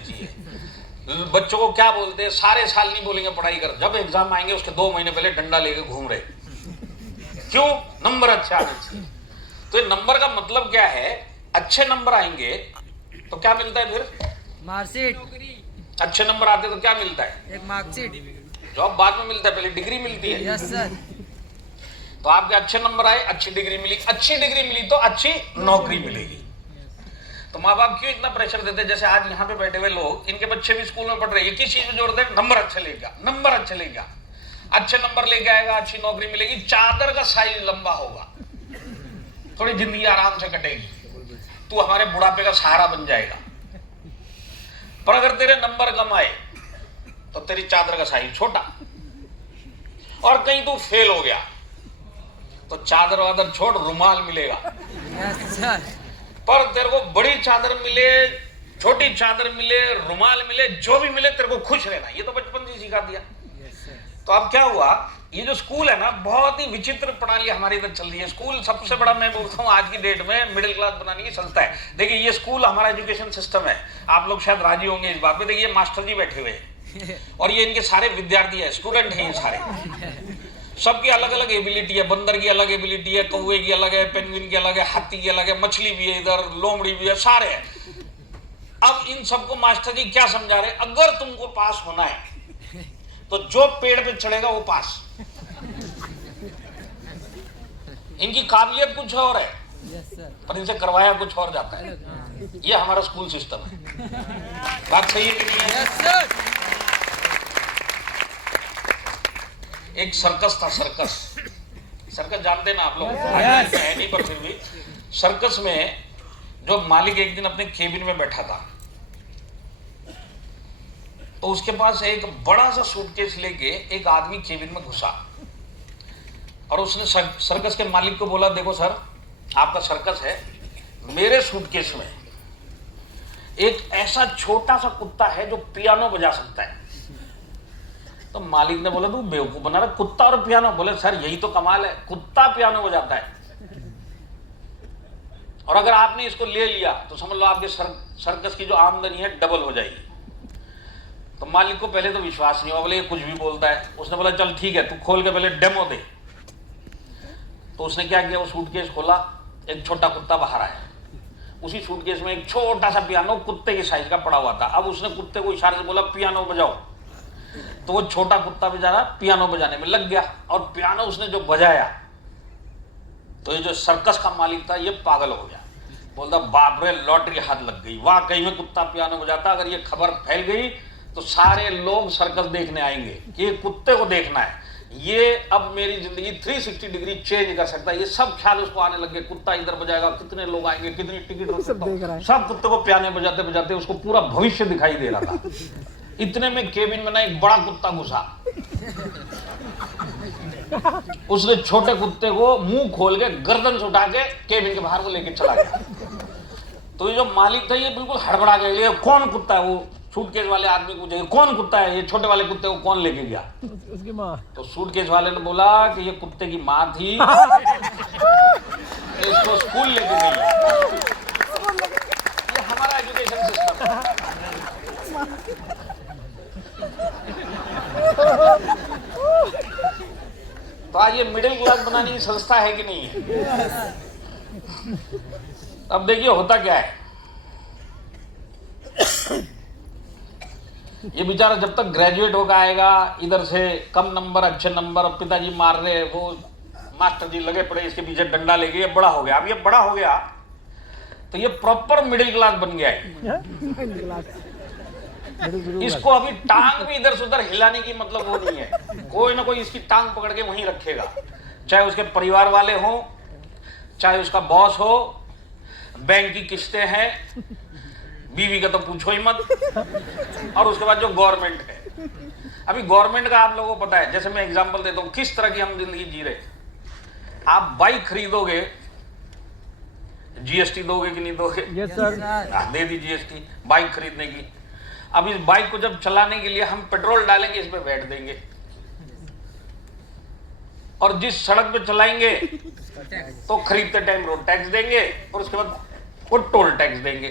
चाहिए। बच्चों को क्या बोलते हैं, सारे साल नहीं बोलेंगे पढ़ाई कर, जब एग्जाम आएंगे उसके 2 महीने पहले डंडा लेके घूम रहे। क्यों? नंबर अच्छे आने चाहिए। तो ये नंबर का मतलब क्या है? अच्छे नंबर आएंगे तो क्या मिलता है? फिर मार्कशीट। अच्छे नंबर आते तो क्या मिलता है? एक मार्कशीट। जॉब बाद में मिलता है, पहले डिग्री मिलती है। Yes sir. तो आपके अच्छे नंबर आए, अच्छी डिग्री मिली, अच्छी डिग्री मिली तो अच्छी नौकरी मिलेगी। तो माँ बाप क्यों इतना प्रेशर देते हैं? जैसे आज यहाँ पे बैठे हुए लोग, इनके बच्चे भी स्कूल में पढ़ रहे हैं, किस चीज में जोड़ दें? नंबर अच्छे लेगा, नंबर अच्छे लेगा, अच्छे नंबर लेके आएगा, अच्छी नौकरी मिलेगी, चादर का साइज लंबा होगा, थोड़ी जिंदगी आराम से कटेगी, तू हमारे बुढ़ापे का सहारा बन जाएगा। पर अगर तेरे नंबर कम आए तो तेरी चादर का साइज छोटा, और कहीं तू फेल हो गया तो चादर वादर छोड़, रुमाल मिलेगा। Yes sir. पर तेरे को बड़ी चादर मिले, छोटी चादर मिले, रुमाल मिले, जो भी मिले तेरे को खुश रहना, ये तो बचपन से सिखा दिया। तो अब क्या हुआ, ये जो स्कूल है ना, बहुत ही विचित्र प्रणाली हमारे इधर चल रही है। स्कूल सबसे बड़ा, मैं बोलता हूँ आज की डेट में मिडिल क्लास बनाने की संस्था है। देखिए ये स्कूल हमारा एजुकेशन सिस्टम है, आप लोग शायद राजी होंगे इस बात पे। देखिए मास्टर जी बैठे हुए हैं और ये इनके सारे विद्यार्थी है, स्टूडेंट हैं ये सारे, सबकी अलग अलग एबिलिटी है। बंदर की अलग एबिलिटी है, कौवे की अलग है, पेंगुइन की अलग है, हाथी की अलग है, मछली भी है इधर, लोमड़ी भी है, सारे हैं। अब इन सबको मास्टर जी क्या समझा रहे? अगर तुमको पास होना है तो जो पेड़ पे चढ़ेगा वो पास। इनकी काबिलियत कुछ और है, पर इनसे करवाया कुछ और जाता है। ये हमारा स्कूल सिस्टम है। बात सही है कि नहीं है? Yes sir. एक सर्कस था, सर्कस, सर्कस जानते ना आप लोग? है नहीं, पर फिर भी सर्कस में जो मालिक एक दिन अपने केबिन में बैठा था, तो उसके पास एक बड़ा सा सूटकेस लेके एक आदमी केबिन में घुसा और उसने सर्कस के मालिक को बोला, देखो सर आपका सर्कस है, मेरे सूटकेस में एक ऐसा छोटा सा कुत्ता है जो पियानो बजा सकता है। तो मालिक ने बोला, तू बेवकूफ बना रहा, कुत्ता और पियानो? बोले सर यही तो कमाल है, कुत्ता पियानो बजाता है, और अगर आपने इसको ले लिया तो समझ लो आपके सर्कस की जो आमदनी है डबल हो जाएगी। तो मालिक को पहले तो विश्वास नहीं हुआ, बोले ये कुछ भी बोलता है। उसने बोला चल ठीक है, तू खोल के पहले डेमो दे। तो उसने क्या किया, वो सूटकेस खोला, एक छोटा कुत्ता बाहर आया, उसी सूटकेस में एक छोटा सा पियानो कुत्ते के साइज का पड़ा हुआ था। अब उसने कुत्ते को इशारे से बोला पियानो बजाओ, तो वो छोटा कुत्ता बेचारा पियानो बजाने में लग गया, और पियानो उसने जो बजाया तो ये जो सर्कस का मालिक था ये पागल हो गया, बोलता बाप रे लॉटरी हाथ लग गई, वाकई में कुत्ता पियानो बजाता। अगर ये खबर फैल गई तो सारे लोग सर्कस देखने आएंगे कि ये कुत्ते को देखना है, ये अब मेरी जिंदगी 360 डिग्री चेंज कर सकता है। ये सब ख्याल उसको आने लगे, कुत्ता इधर बजाएगा, कितने लोग आएंगे, कितनी टिकट हो सकता है, सब कुत्ते को पियानो बजाते बजाते उसको पूरा भविष्य दिखाई दे रहा था। इतने में केबिन में ना एक बड़ा कुत्ता घुसा, उसने छोटे कुत्ते को मुंह खोल के गर्दन से उठा के केबिन के बाहर को लेके चला गया। तो ये जो मालिक था ये बिल्कुल हड़बड़ा गया, ये कौन कुत्ता है? वो सूटकेस वाले आदमी को पूछे कौन कुत्ता है, ये छोटे वाले कुत्ते को कौन लेके गया? उसकी माँ। तो सूटकेस वाले ने बोला कि ये कुत्ते की माँ थी, इसको स्कूल लेके गई। ये हमारा एजुकेशन सिस्टम है। तो आज ये मिडिल क्लास बनाने की संस्था है कि नहीं है? अब देखिए होता क्या है, ये बेचारा जब तक ग्रेजुएट होकर आएगा, इधर से कम नंबर अच्छे नंबर, पिताजी मार रहे, वो मास्टर जी लगे पड़े इसके पीछे डंडा लेके, ये बड़ा हो गया। अब ये बड़ा हो गया तो ये प्रॉपर मिडिल क्लास बन गया है। इसको अभी टांग भी इधर से उधर हिलाने की मतलब वो नहीं है, कोई ना कोई इसकी टांग पकड़ के वहीं रखेगा, चाहे उसके परिवार वाले हो, चाहे उसका बॉस हो, बैंक की किस्तें हैं, बीवी का तो पूछो ही मत, और उसके बाद जो गवर्नमेंट है। अभी गवर्नमेंट का आप लोगों को पता है, जैसे मैं एग्जांपल देता हूं किस तरह की हम जिंदगी जी रहे। आप बाइक खरीदोगे, जीएसटी दोगे कि नहीं दोगे? Yes sir. दे दी जीएसटी बाइक खरीदने की। अब इस बाइक को जब चलाने के लिए हम पेट्रोल डालेंगे, इस पे बैठ देंगे, और जिस सड़क पे चलाएंगे तो खरीदते टाइम रोड टैक्स देंगे, और उसके बाद वो टोल टैक्स देंगे।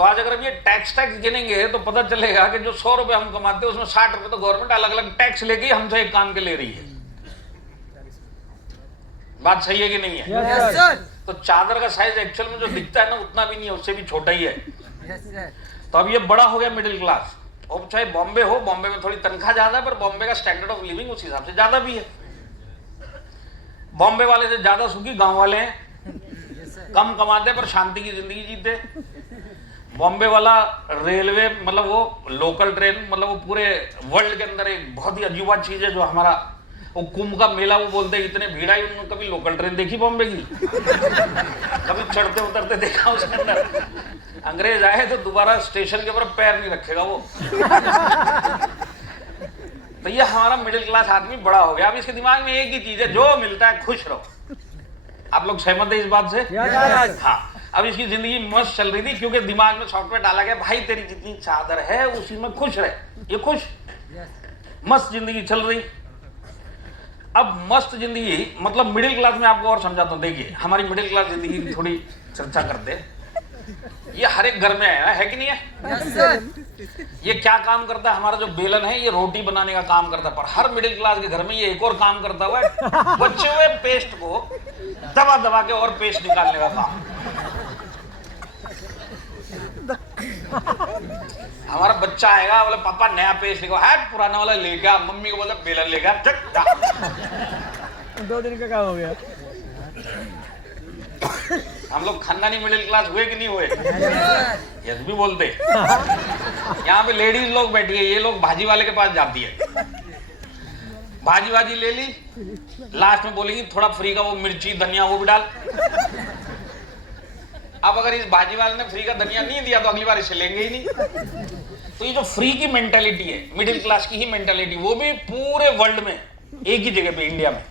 तो आज अगर हम ये टैक्स गिनेंगे तो पता चलेगा कि जो 100 रुपए हम कमाते हैं उसमें 60 रुपए तो गवर्नमेंट अलग अलग टैक्स लेके ही हमसे एक काम के ले रही है। बात सही है कि नहीं है? Yes sir. तो चादर का साइज एक्चुअल में जो दिखता है ना उतना भी नहीं है, उससे भी छोटा ही है। Yes sir. तो अब ये बड़ा हो गया मिडिल क्लास। अब चाहे बॉम्बे हो, बॉम्बे में थोड़ी तनख्वाह ज्यादा है पर बॉम्बे का स्टैंडर्ड ऑफ लिविंग उस हिसाब से ज्यादा भी है। बॉम्बे वाले से ज्यादा सुखी गांव वाले हैं, यस सर। कम कमाते पर शांति की जिंदगी जीते। बॉम्बे वाला रेलवे मतलब वो लोकल ट्रेन मतलब वो पूरे वर्ल्ड के अंदर एक बहुत ही अजीबा चीज है। जो हमारा वो कुंभ का मेला वो बोलते हैं इतने भीड़ आई, उन्होंने कभी लोकल ट्रेन देखी बॉम्बे की? कभी चढ़ते उतरते देखा उसके अंदर? अंग्रेज आए तो दोबारा स्टेशन के ऊपर पैर नहीं रखेगा वो। तो ये हमारा मिडिल क्लास आदमी बड़ा हो गया। अब इसके दिमाग में एक ही चीज है, जो मिलता है खुश रहो। आप लोग सहमत है इस बात से? हाँ। अब इसकी जिंदगी मस्त चल रही थी क्योंकि दिमाग में सॉफ्टवेयर डाला गया, भाई तेरी जितनी चादर है उसी में खुश रहे। ये खुश मस्त जिंदगी चल रही। अब मस्त जिंदगी मतलब मिडिल क्लास में आपको और समझाता हूँ। देखिए हमारी मिडिल क्लास जिंदगी की थोड़ी चर्चा करते हैं। ये हर एक घर में है कि नहीं है? Yes sir. ये क्या काम करता है? हमारा जो बेलन है ये रोटी बनाने का काम करता है, पर हर मिडिल क्लास के घर में ये एक और काम करता हुआ है, बचे हुए पेस्ट को दबा दबा के और पेस्ट निकालने का काम। हमारा बच्चा आएगा बोले पापा नया पेस्ट लेगा, है पुराना वाला ले गया। मम्मी को बोला बेलन ले गया, 2 दिन का काम हो गया। हम लोग खानदानी मिडिल क्लास हुए कि नहीं हुए? यस भी बोलते। यहाँ पे लेडीज लोग बैठी है, ये लोग भाजी वाले के पास जाती है, भाजी वाजी ले ली, लास्ट में बोलेगी थोड़ा फ्री का वो मिर्ची धनिया वो भी डाल। अब अगर इस भाजी वाले ने फ्री का धनिया नहीं दिया तो अगली बार इसे लेंगे ही नहीं। तो ये जो फ्री की मेंटालिटी है, मिडिल क्लास की ही मेंटालिटी, वो भी पूरे वर्ल्ड में एक ही जगह पे इंडिया में।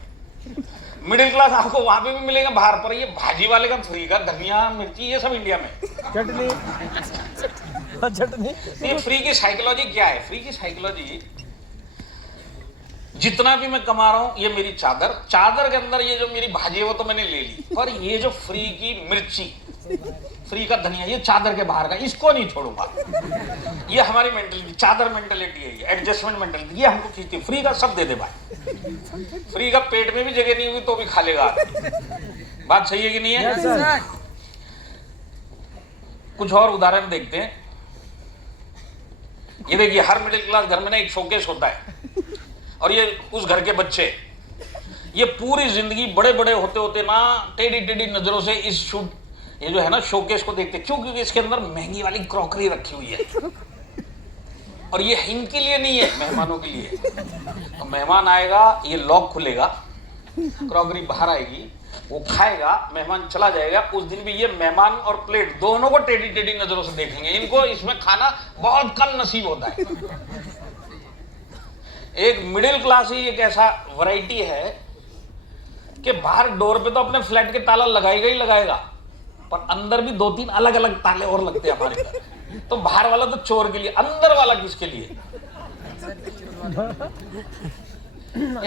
मिडिल क्लास आपको वहां पे भी मिलेगा बाहर, पर ये भाजी वाले का फ्री का धनिया मिर्ची ये सब इंडिया में। चटनी ये फ्री की साइकोलॉजी क्या है? फ्री की साइकोलॉजी जितना भी मैं कमा रहा हूं ये मेरी चादर, चादर के अंदर ये जो मेरी भाजी है वो तो मैंने ले ली, पर ये जो फ्री की मिर्ची, फ्री का धनिया, ये चादर के बाहर का, इसको नहीं छोड़ूंगा। ये हमारी मेंटालिटी, चादर मेंटालिटी है, ये एडजस्टमेंट मेंटालिटी, ये हमको खींचती है। फ्री का सब दे दे भाई, फ्री का पेट में भी जगह नहीं हुई तो भी खा लेगा। बात सही है कि नहीं है? Yes sir. कुछ और उदाहरण देखते हैं। ये देखिए हर मिडिल क्लास घर में ना एक शोकेस होता है, और ये उस घर के बच्चे ये पूरी जिंदगी बड़े बड़े होते होते ना टेढ़ी टेढ़ी नजरों से इस ये जो है ना शोकेस को देखते। क्यों? क्योंकि इसके अंदर महंगी वाली क्रॉकरी रखी हुई है, और ये इनके लिए नहीं है, मेहमानों के लिए। तो मेहमान आएगा, ये लॉक खुलेगा, क्रॉकरी बाहर आएगी, वो खाएगा, मेहमान चला जाएगा। उस दिन भी ये मेहमान और प्लेट दोनों को टेढ़ी टेढ़ी नजरों से देखेंगे। इनको इसमें खाना बहुत कम नसीब होता है। एक मिडिल क्लास ही एक ऐसा वैरायटी है कि बाहर डोर पे तो अपने फ्लैट के ताला लगाएगा ही लगाएगा, पर अंदर भी 2-3 अलग अलग ताले और लगते हैं हमारे घर। तो बाहर वाला तो चोर के लिए, अंदर वाला किसके लिए?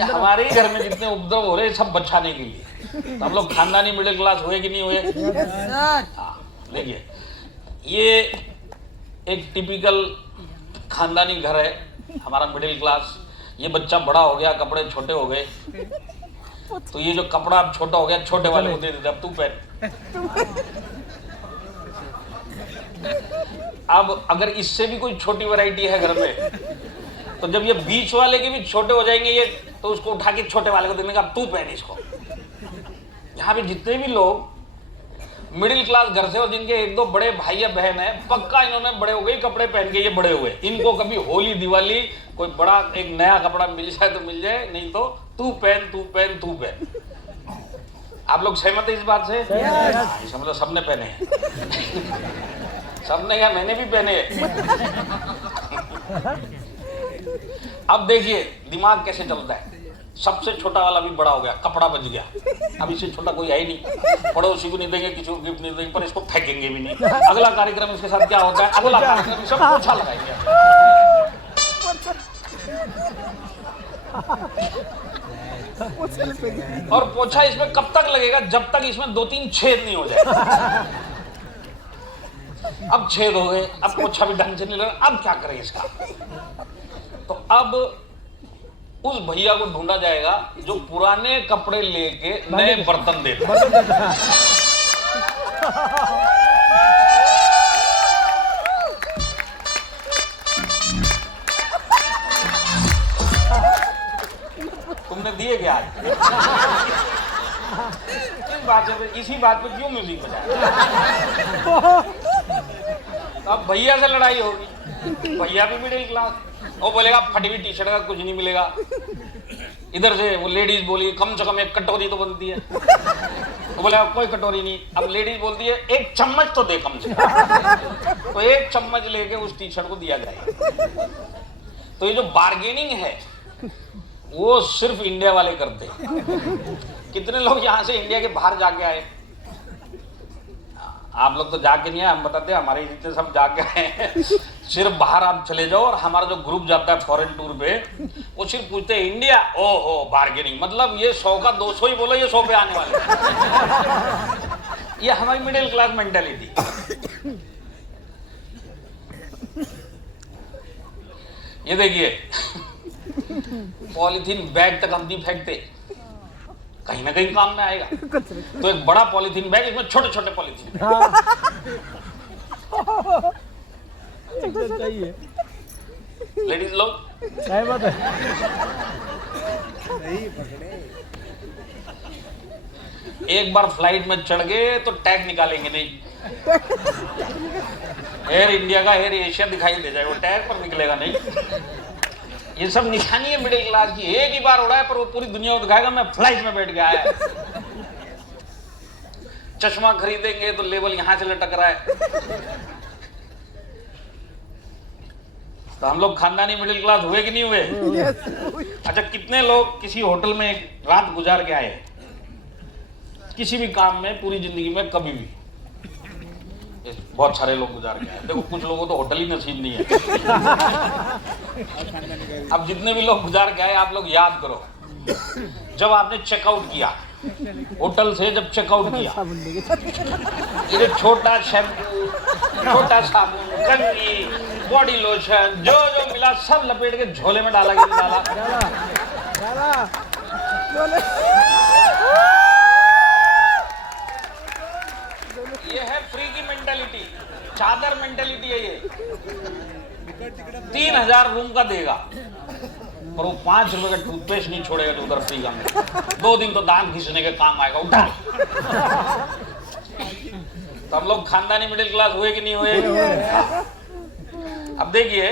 हमारे ही घर में जितने उपद्रव हो रहे हैं सब बचाने के लिए। तो हम लोग खानदानी मिडिल क्लास हुए कि नहीं हुए? हाँ, देखिए ये एक टिपिकल खानदानी घर है हमारा मिडिल क्लास। ये बच्चा बड़ा हो गया, कपड़े छोटे हो गए, तो ये जो कपड़ा अब छोटा हो गया छोटे वाले को दे देते, अब तू पहन। अब अगर इससे भी कोई छोटी वैरायटी है घर में, तो जब ये बीच वाले के भी छोटे हो जाएंगे ये, तो उसको उठा के छोटे वाले को देने का, अब तू पहन इसको। यहाँ पे जितने भी लोग मिडिल क्लास घर से और जिनके 1-2 बड़े भाई या बहन है, पक्का इन्होंने बड़े हो गए कपड़े पहन के ये बड़े हुए। इनको कभी होली दिवाली कोई बड़ा एक नया कपड़ा मिल जाए तो मिल जाए, नहीं तो तू पहन तू पहन तू पहन। आप लोग सहमत है इस बात से? yes. मतलब सबने पहने हैं। सबने क्या, मैंने भी पहने हैं। अब देखिए दिमाग कैसे चलता है। सबसे छोटा वाला भी बड़ा हो गया, कपड़ा बच गया, अब इससे छोटा कोई है ही नहीं। पड़ोसी को नहीं देंगे, किसी को गिफ्ट नहीं देंगे, पर इसको फेंकेंगे भी नहीं। अगला कार्यक्रम इसके साथ क्या होता है? अगला कार्यक्रम सब पोछा लगाएंगे। और पोछा इसमें कब तक लगेगा? जब तक इसमें 2-3 छेद नहीं हो जाए। अब छेद हो गए, अब पोछा भी ढंग से नहीं लगा, अब क्या करें इसका? तो अब उस भैया को ढूंढा जाएगा जो पुराने कपड़े लेके नए बर्तन देता। तुमने दिए क्या आज? इसी बात पे क्यों म्यूजिक बजाया? अब भैया से लड़ाई होगी, भैया भी मिडिल क्लास, वो बोलेगा फटी हुई टी शर्ट का कुछ नहीं मिलेगा। इधर से वो लेडीज बोली कम से कम एक कटोरी तो बनती है, वो बोलेगा कोई कटोरी नहीं। अब लेडीज बोलती है एक चम्मच तो दे कम से कम, तो एक चम्मच लेके उस टी शर्ट को दिया जाएगा। तो ये जो बार्गेनिंग है वो सिर्फ इंडिया वाले करते हैं। कितने लोग यहाँ से इंडिया के बाहर जाके आए? आप लोग तो जाके नहीं आए, हम बताते हैं, हमारे जितने सब जाके आए हैं। सिर्फ बाहर आप चले जाओ और हमारा जो ग्रुप जाता है फॉरेन टूर पे, वो सिर्फ पूछते हैं इंडिया, ओहो बार्गेनिंग, मतलब ये 100 का 200 ही बोलो, ये 100 पे आने वाले। ये हमारी मिडिल क्लास मेंटालिटी। ये देखिए, पॉलीथीन बैग तक हम नहीं फेंकते, कहीं ना कहीं काम में आएगा। तो एक बड़ा पॉलीथीन बैग, इसमें छोटे छोटे पॉलीथीन। सही है, लेडीज लोग सही बात है। एक बार फ्लाइट में चढ़ गए तो टैग निकालेंगे नहीं। एयर इंडिया का एयर एशिया दिखाई दे जाए, वो टैग पर निकलेगा नहीं। ये सब निशानी है मिडिल क्लास की। एक ही बार उड़ा है पर वो पूरी दुनिया को दिखाएगा मैं फ्लाइट में बैठ गया है। चश्मा खरीदेंगे तो लेबल यहां से लटक रहा है। तो हम लोग खानदानी मिडिल क्लास हुए कि नहीं हुए? अच्छा, कितने लोग किसी होटल में एक रात गुजार के आए किसी भी काम में पूरी जिंदगी में? कभी भी बहुत सारे लोग गुजार के आए। देखो कुछ लोगों को तो होटल ही नसीब नहीं है। अब जितने भी लोग गुजार के आए, आप लोग याद करो, जब आपने चेकआउट किया होटल से, जब चेकआउट किया, ये छोटा शैम्पू, छोटा साबुन, कंघी, बॉडी लोशन, जो जो मिला सब लपेट के झोले में डाला कि नहीं डाला? ये है फ्री की मेंटालिटी, चादर मेंटालिटी है ये। 3000 रूम का देगा पर वो 5 रुपए का टूथपेस्ट नहीं छोड़ेगा जो उधर फ्री का मिलेगा। 2 दिन तो दांत घिसने के काम आएगा, उठा। तो हम लोग खानदानी मिडिल क्लास हुए कि नहीं हुए? अब देखिए,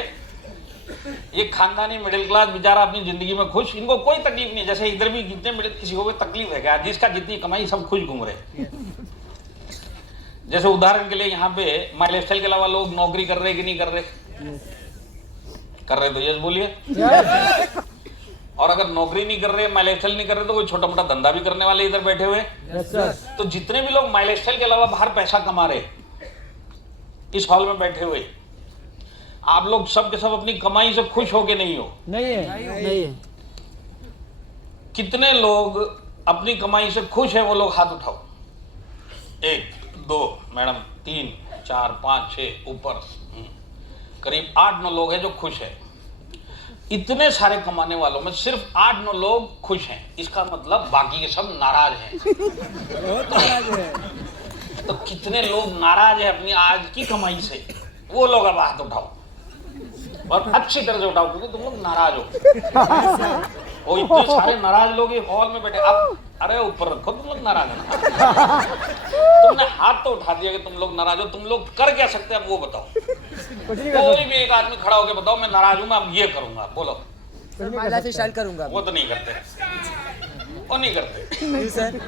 ये खानदानी मिडिल क्लास बेचारा अपनी जिंदगी में खुश, इनको कोई तकलीफ नहीं। जैसे इधर भी जितने मिडिल, किसी को कोई तकलीफ है क्या? जिसका जितनी कमाई सब खुश घूम रहे। जैसे उदाहरण के लिए यहाँ पे माई लाइफस्टाइल के अलावा लोग नौकरी कर रहे कि नहीं कर रहे? कर रहे तो यस बोलिए। और अगर नौकरी नहीं कर रहे, माई लाइफस्टाइल नहीं कर रहे, तो कोई छोटा मोटा धंधा भी करने वाले इधर बैठे हुए। तो जितने भी लोग माई लाइफस्टाइल के अलावा बाहर पैसा कमा रहे इस हॉल में बैठे हुए, आप लोग सब के सब अपनी कमाई से खुश हो के नहीं हो? नहीं है। कितने लोग अपनी कमाई से खुश है? वो लोग हाथ उठाओ। 1 2 मैडम, 3 4 5 6 ऊपर, करीब 8-9 लोग हैं जो खुश है। इतने सारे कमाने वालों में सिर्फ 8-9 लोग खुश हैं, इसका मतलब बाकी के सब नाराज हैं। तो कितने लोग नाराज हैं अपनी आज की कमाई से? वो लोग अब हाथ उठाओ और अच्छी तरह से उठाओ, क्योंकि तुम लोग नाराज हो। वो इतने सारे नाराज लोग हॉल में बैठे। अब अरे ऊपर रखो, तुम लोग नाराज है ना? तुमने हाथ तो उठा दिया कि तुम लोग नाराज हो। तुम लोग कर क्या सकते हैं अब वो बताओ? कोई भी एक आदमी खड़ा होकर बताओ मैं नाराज हूं, मैं अब ये करूंगा, बोलो। मैं लाइफ स्टाइल करूंगा। वो तो नहीं करते, वो नहीं करते। नहीं सर।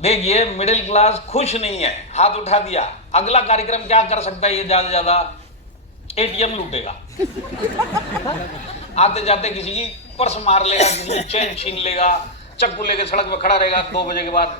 देखिए, मिडिल क्लास खुश नहीं है, हाथ उठा दिया। अगला कार्यक्रम क्या कर सकता है? ये ज्यादा ज्यादा एटीएम लूटेगा। आते जाते किसी की पर्स मार लेगा, किसी की चेन छीन लेगा, चक्कू लेके सड़क पे खड़ा रहेगा 2 बजे के बाद।